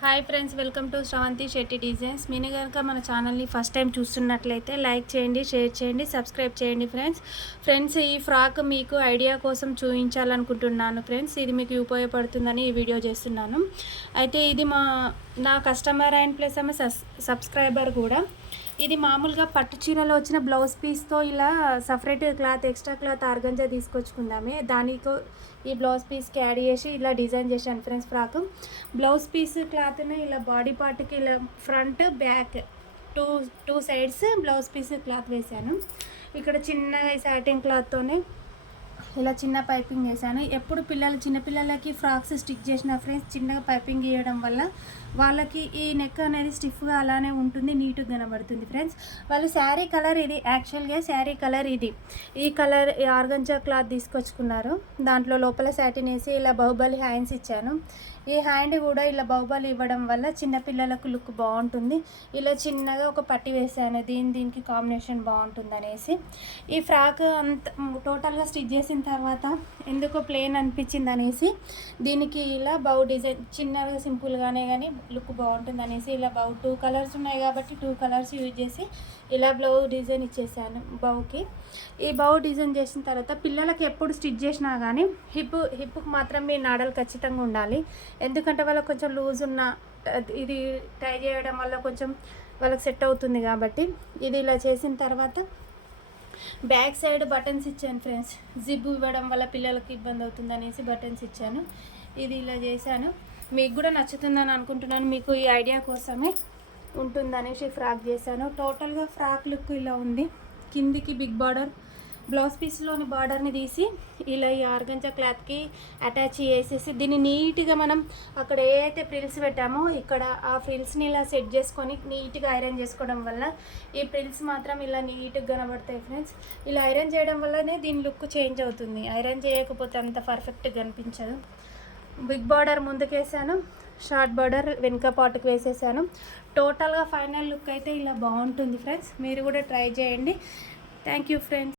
Hi friends, welcome to Sravanthi Shetty designs. మీరు కనుక మన ఛానల్ని ఫస్ట్ టైం చూస్తున్నట్లయితే లైక్ చేయండి, షేర్ చేయండి, సబ్స్క్రైబ్ చేయండి ఫ్రెండ్స్. ఈ ఫ్రాక్ మీకు ఐడియా కోసం చూపించాలనుకుంటున్నాను ఫ్రెండ్స్. ఇది మీకు ఉపయోగపడుతుందని ఈ వీడియో చేస్తున్నాను. అయితే ఇది నా కస్టమర్ అండ్ ప్లస్ ఆమె సబ్స్క్రైబర్ కూడా. ఇది మామూలుగా పట్టు చీరలో వచ్చిన బ్లౌజ్ పీస్తో ఇలా separate cloth, extra cloth organza తీసుకొచ్చుకుందామే. దానికో ఈ బ్లౌజ్ పీస్కి యాడ్ చేసి ఇలా డిజైన్ చేశాను ఫ్రెండ్స్. ఫ్రాక్ బ్లౌజ్ పీస్ క్లాత్ని ఇలా బాడీ పార్ట్కి ఇలా front back two sides blouse piece cloth వేశాను. ఇక్కడ చిన్నగా ఈ సాటిన్ క్లాత్తోనే ఇలా చిన్న పైపింగ్ వేసాను. ఎప్పుడు చిన్నపిల్లలకి ఫ్రాక్స్ స్టిక్ చేసిన ఫ్రెండ్స్ చిన్నగా పైపింగ్ వేయడం వల్ల వాళ్ళకి ఈ నెక్ అనేది స్టిఫ్గా అలానే ఉంటుంది, నీట్గా కనబడుతుంది ఫ్రెండ్స్. వాళ్ళు శారీ కలర్ ఇది, యాక్చువల్గా శారీ కలర్ ఇది. ఈ కలర్ ఆర్గంజా క్లాత్ తీసుకొచ్చుకున్నారు. దాంట్లో లోపల సాటిన్ వేసి ఇలా బాహుబలి హ్యాండ్స్ ఇచ్చాను. ఈ హ్యాండ్ కూడా ఇలా బాహుబలి ఇవ్వడం వల్ల చిన్నపిల్లలకు లుక్ బాగుంటుంది. ఇలా చిన్నగా ఒక పట్టి వేసాను, దీనికి కాంబినేషన్ బాగుంటుంది అనేసి. ఈ ఫ్రాక్ అంత టోటల్గా స్టిచ్ చేసిన తర్వాత ఎందుకో ప్లెయిన్ అనిపించింది అనేసి దీనికి ఇలా బౌ డిజైన్ చిన్నగా సింపుల్గానే కానీ లుక్ బాగుంటుంది అనేసి ఇలా బౌ 2 కలర్స్ ఉన్నాయి కాబట్టి 2 కలర్స్ యూజ్ చేసి ఇలా బ్లౌజ్ డిజైన్ ఇచ్చేసాను బౌకి. ఈ బౌ డిజైన్ చేసిన తర్వాత పిల్లలకి ఎప్పుడు స్టిచ్ చేసినా కానీ హిప్కి మాత్రం మీ నాడలు ఖచ్చితంగా ఉండాలి. ఎందుకంటే వాళ్ళకి కొంచెం లూజ్ ఉన్న ఇది టై చేయడం వల్ల కొంచెం వాళ్ళకి సెట్ అవుతుంది కాబట్టి. ఇది ఇలా చేసిన తర్వాత బ్యాక్ సైడ్ బటన్స్ ఇచ్చాను ఫ్రెండ్స్. జిప్ ఇవ్వడం వల్ల పిల్లలకి ఇబ్బంది అవుతుంది అనేసి బటన్స్ ఇచ్చాను. ఇది ఇలా చేశాను. మీకు కూడా నచ్చుతుందని అనుకుంటున్నాను. మీకు ఈ ఐడియా కోసమే ఉంటుందనేసి ఫ్రాక్ చేశాను. టోటల్గా ఫ్రాక్ లుక్ ఇలా ఉంది. కిందికి బిగ్ బార్డర్, బ్లౌజ్ పీస్లోని బార్డర్ని తీసి ఇలా ఈ ఆర్గంజా క్లాత్కి అటాచ్ చేసేసి దీన్ని నీట్గా మనం అక్కడ ఏ అయితే ఫ్రిల్స్ పెట్టామో ఇక్కడ ఆ ఫ్రిల్స్ని ఇలా సెట్ చేసుకొని నీట్గా ఐరన్ చేసుకోవడం వల్ల ఈ ఫ్రిల్స్ మాత్రం ఇలా నీట్గా కనబడతాయి ఫ్రెండ్స్. ఇలా ఐరన్ చేయడం వల్లనే దీని లుక్ చేంజ్ అవుతుంది. ఐరన్ చేయకపోతే అంత పర్ఫెక్ట్గా కనిపించదు. బిగ్ బార్డర్ ముందుకేసాను, షార్ట్ బార్డర్ వెనుక పాటుకు వేసేసాను. టోటల్గా ఫైనల్ లుక్ అయితే ఇలా బాగుంటుంది ఫ్రెండ్స్. మీరు కూడా ట్రై చేయండి. Thank you friends.